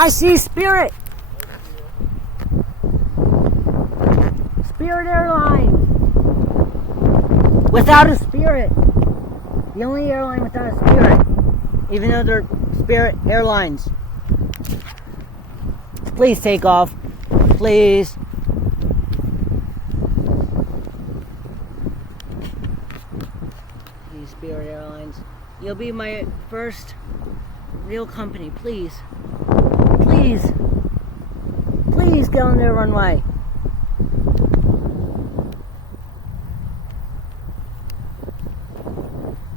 I see Spirit. Spirit Airlines. Without a Spirit. The only airline without a Spirit. Even though they're Spirit Airlines. Please take off. Please. Please, Spirit Airlines. You'll be my first real company. Please. Please. Please get on their runway.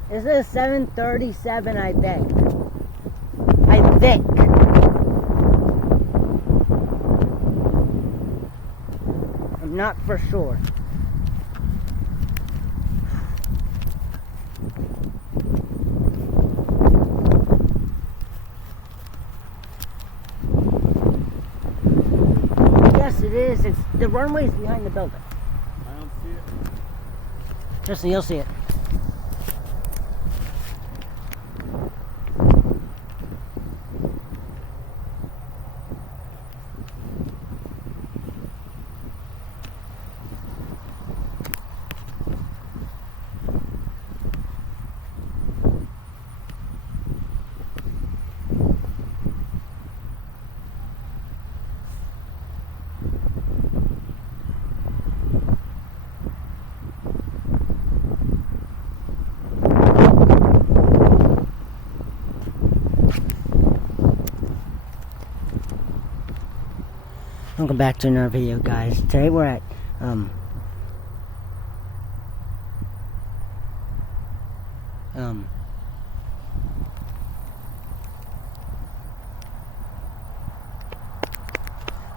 This is 737, I think. I'm not for sure. Yes, it is. It's the runway's behind the building. I don't see it. Trust me, you'll see it. Welcome back to another video, guys. Today we're at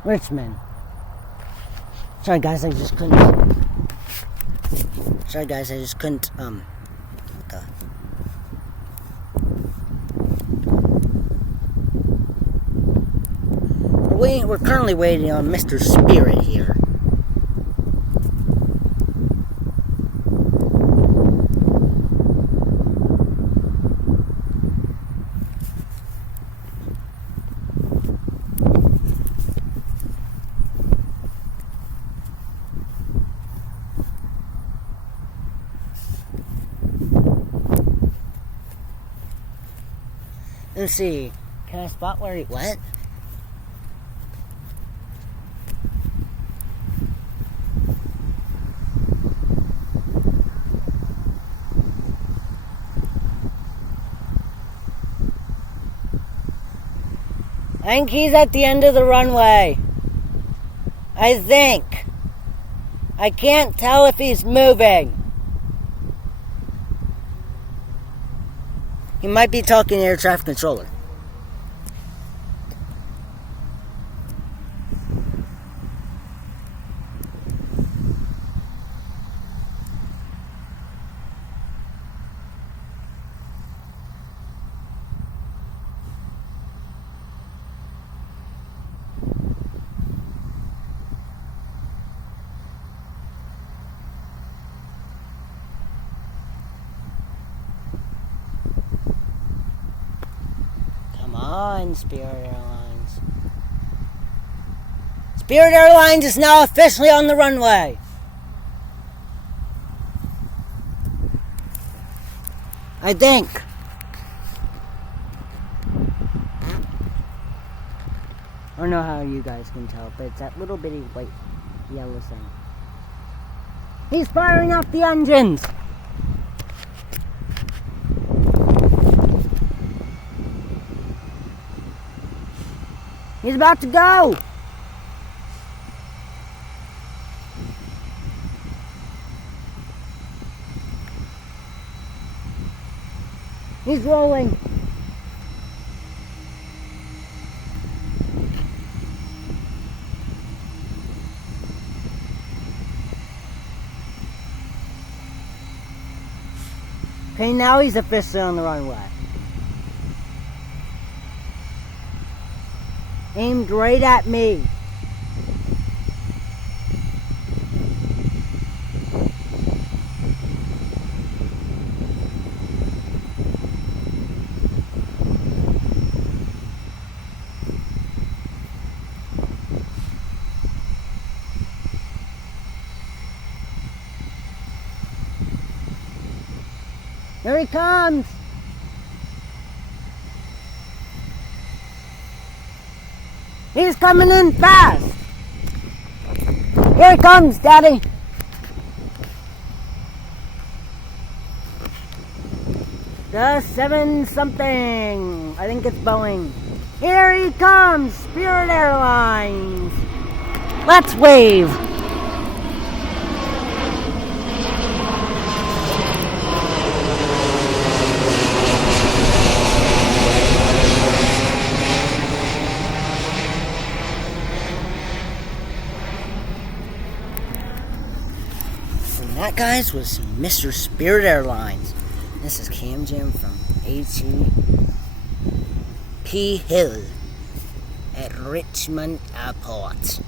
Richmond. Sorry guys, I just couldn't what the? We're currently waiting on Mr. Spirit here. Let's see. Can I spot where he went? I think he's at the end of the runway. I think. I can't tell if he's moving. He might be talking to the air traffic controller. Come on, Spirit Airlines. Spirit Airlines is now officially on the runway. I think. I don't know how you guys can tell, but it's that little bitty white yellow thing. He's firing up the engines. He's about to go. He's rolling. Okay, now he's officially on the runway. Aimed right at me. he comes. He's coming in fast. Here he comes, Daddy. The 7-something. I think it's Boeing. Here he comes, Spirit Airlines. Let's wave. And that, guys, was Mr. Spirit Airlines. This is Cam Jam from ATP Hill at Richmond Airport.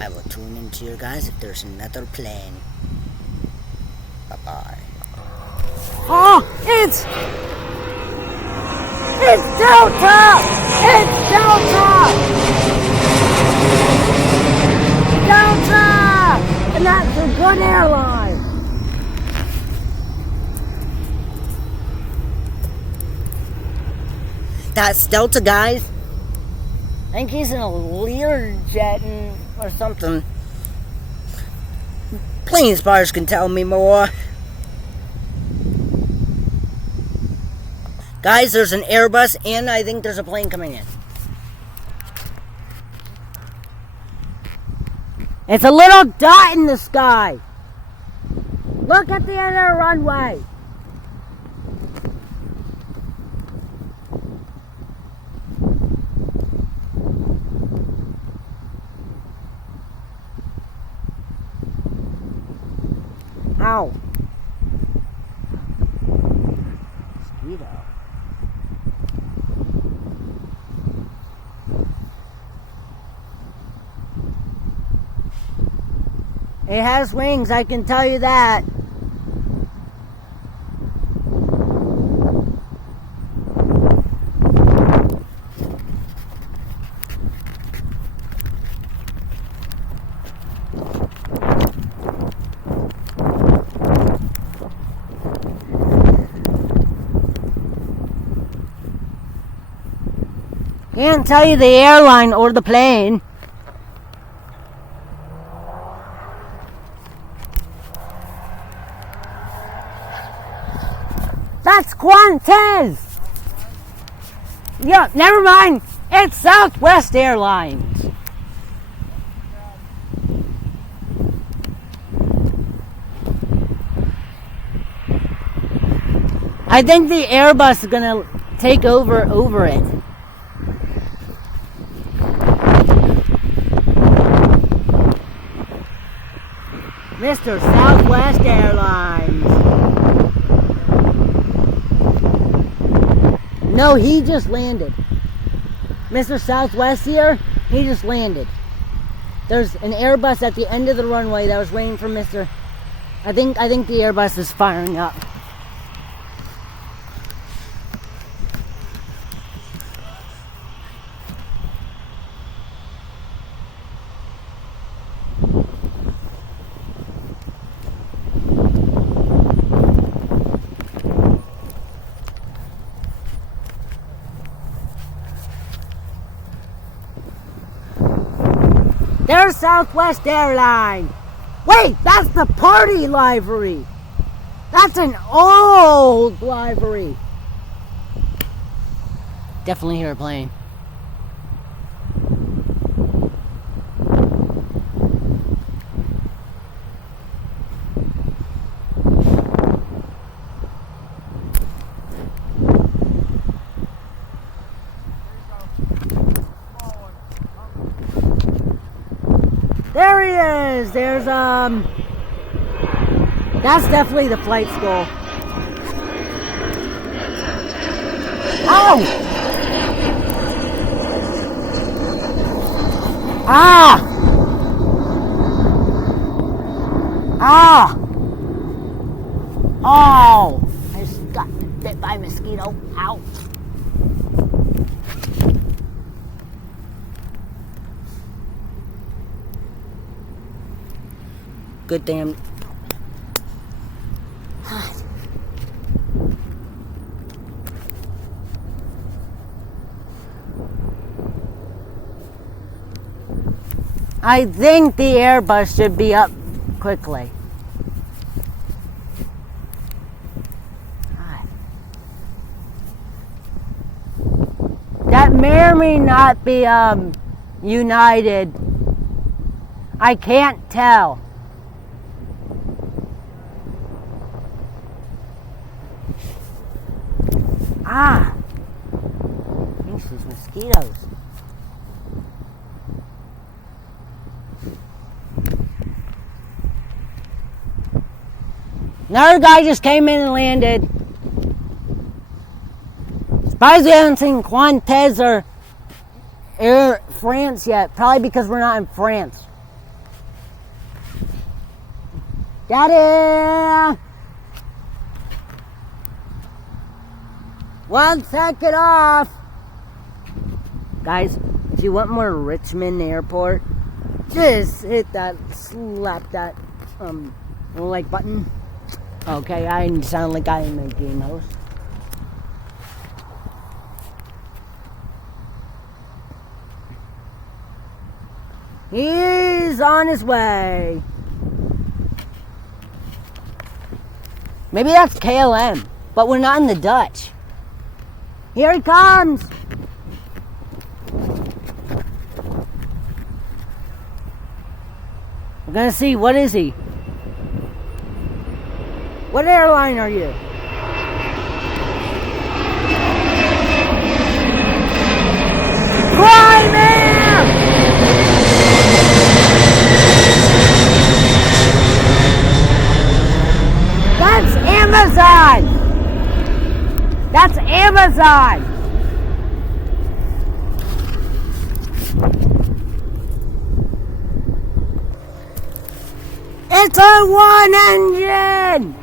I will tune into you guys if there's another plane. Bye-bye. Oh, it's Delta! It's Delta! Delta! And that's a good airline. That's Delta, guys. I think he's in a Learjet or something. Plane spotters can tell me more. Guys, there's an Airbus and I think there's a plane coming in. It's a little dot in the sky. Look at the other runway. Ow. Mosquito. It has wings, I can tell you that. Can't tell you the airline or the plane. That's Qantas! Yeah, never mind. It's Southwest Airlines. I think the Airbus is gonna take over it. Mr. Southwest Airlines. No, he just landed. Mr. Southwest here, he just landed. There's an Airbus at the end of the runway that was waiting for Mr. I think the Airbus is firing up. There's Southwest Airlines. Wait, that's the party livery. That's an old livery. Definitely hear a plane. There he is. There's that's definitely the flight school. Oh! Ah! Ah! Oh! I just got bit by a mosquito. Ow! Good damn. I think the Airbus should be up quickly. God. That may or may not be United. I can't tell. Ah, these mosquitoes. Another guy just came in and landed. Surprised we haven't seen Qantas or Air France yet. Probably because we're not in France. Daddy! 1 second off! Guys, if you want more Richmond Airport, just hit that, slap that little like button. Okay, I sound like I am a game host. He's on his way. Maybe that's KLM, but we're not in the Dutch. Here he comes. We're gonna see, what is he? What airline are you? Climb in! That's Amazon! That's Amazon! It's a one engine!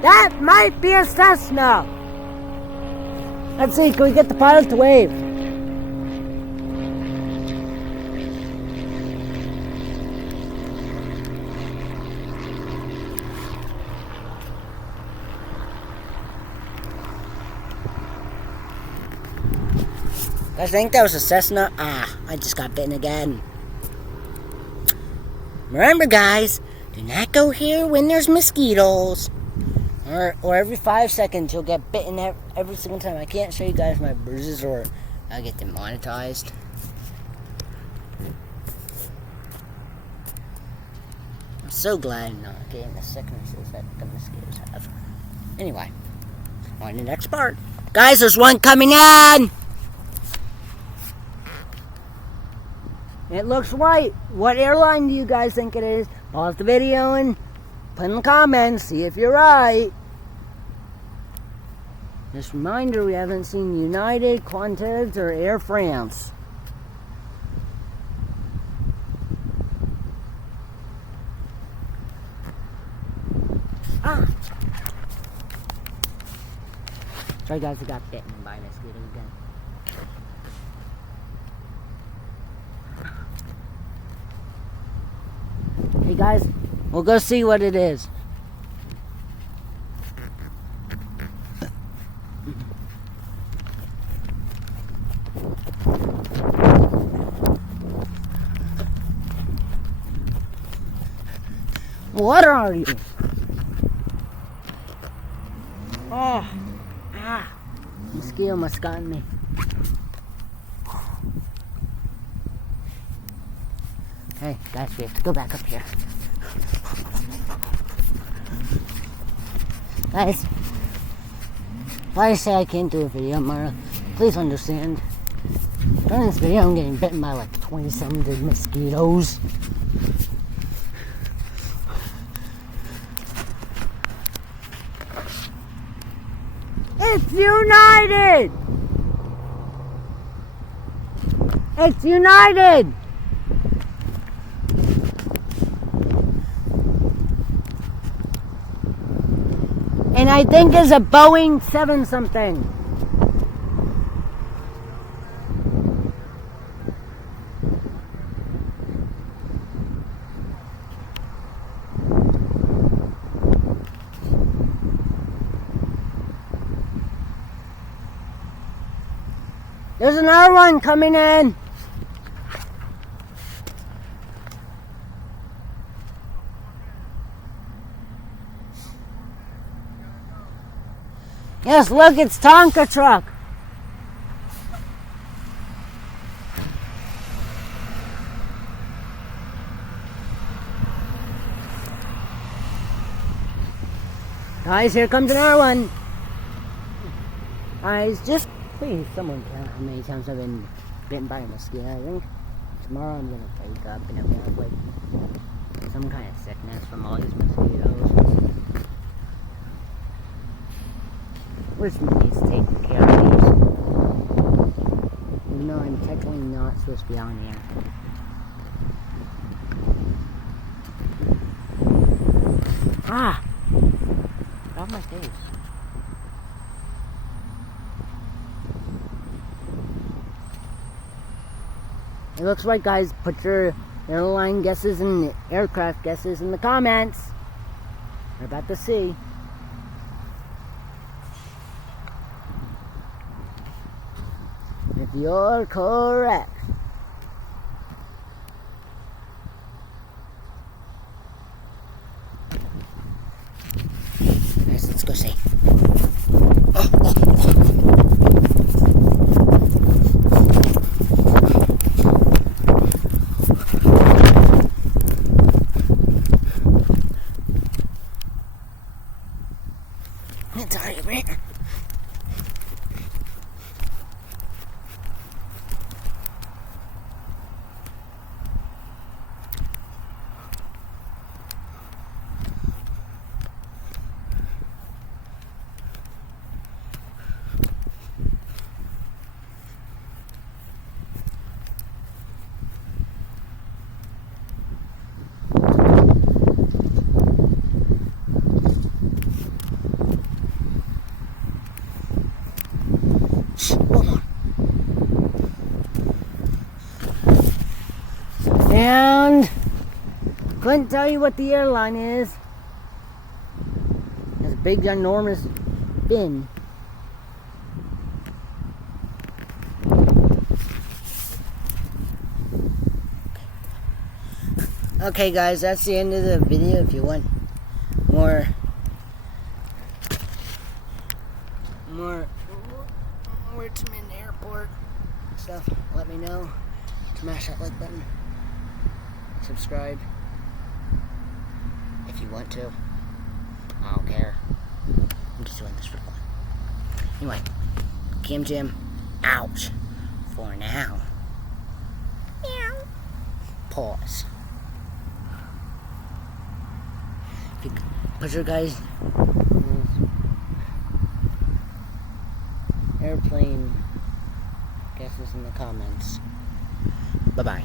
That might be a Cessna. Let's see, can we get the pilot to wave? I think that was a Cessna. Ah, I just got bitten again. Remember, guys, do not go here when there's mosquitoes. Or every 5 seconds you'll get bitten every single time. I can't show you guys my bruises or I'll get demonetized. I'm so glad I'm not getting the sicknesses that the mosquitoes have. Anyway, on to the next part. Guys, there's one coming in! It looks white. What airline do you guys think it is? Pause the video and put in the comments. See if you're right. Just a reminder, we haven't seen United, Qantas, or Air France. Ah! Sorry guys, I got bitten by a mosquito again. Hey guys, we'll go see what it is. What are you? Oh, mosquito must have gotten me. Hey, guys, we have to go back up here. Guys, why I say I can't do a video, Mara, please understand. During this video, I'm getting bitten by like 27 mosquitoes. It's United! It's United! And I think it's a Boeing 7 something. There's another one coming in. Yes, look, it's Tonka truck. Guys, here comes another one. Guys, just please, someone count how many times I've been bitten by a mosquito. I think tomorrow I'm gonna wake up and I'm gonna have like some kind of sickness from all these mosquitoes. Richmond needs to take care of these. Even though I'm technically not supposed to be on here. Ah! Got off my face. It looks like, guys, put your airline guesses and aircraft guesses in the comments. We're about to see. If you're correct. Guys, let's go see. It's already right. And couldn't tell you what the airline is. It's a big, enormous fin. Okay, guys, that's the end of the video. If you want more Richmond Airport stuff, let me know. Smash that like button. Subscribe if you want to. I don't care. I'm just doing this for fun. Anyway, Kim Jim out for now. Meow. Pause. If you put your guys' airplane guesses in the comments. Bye bye.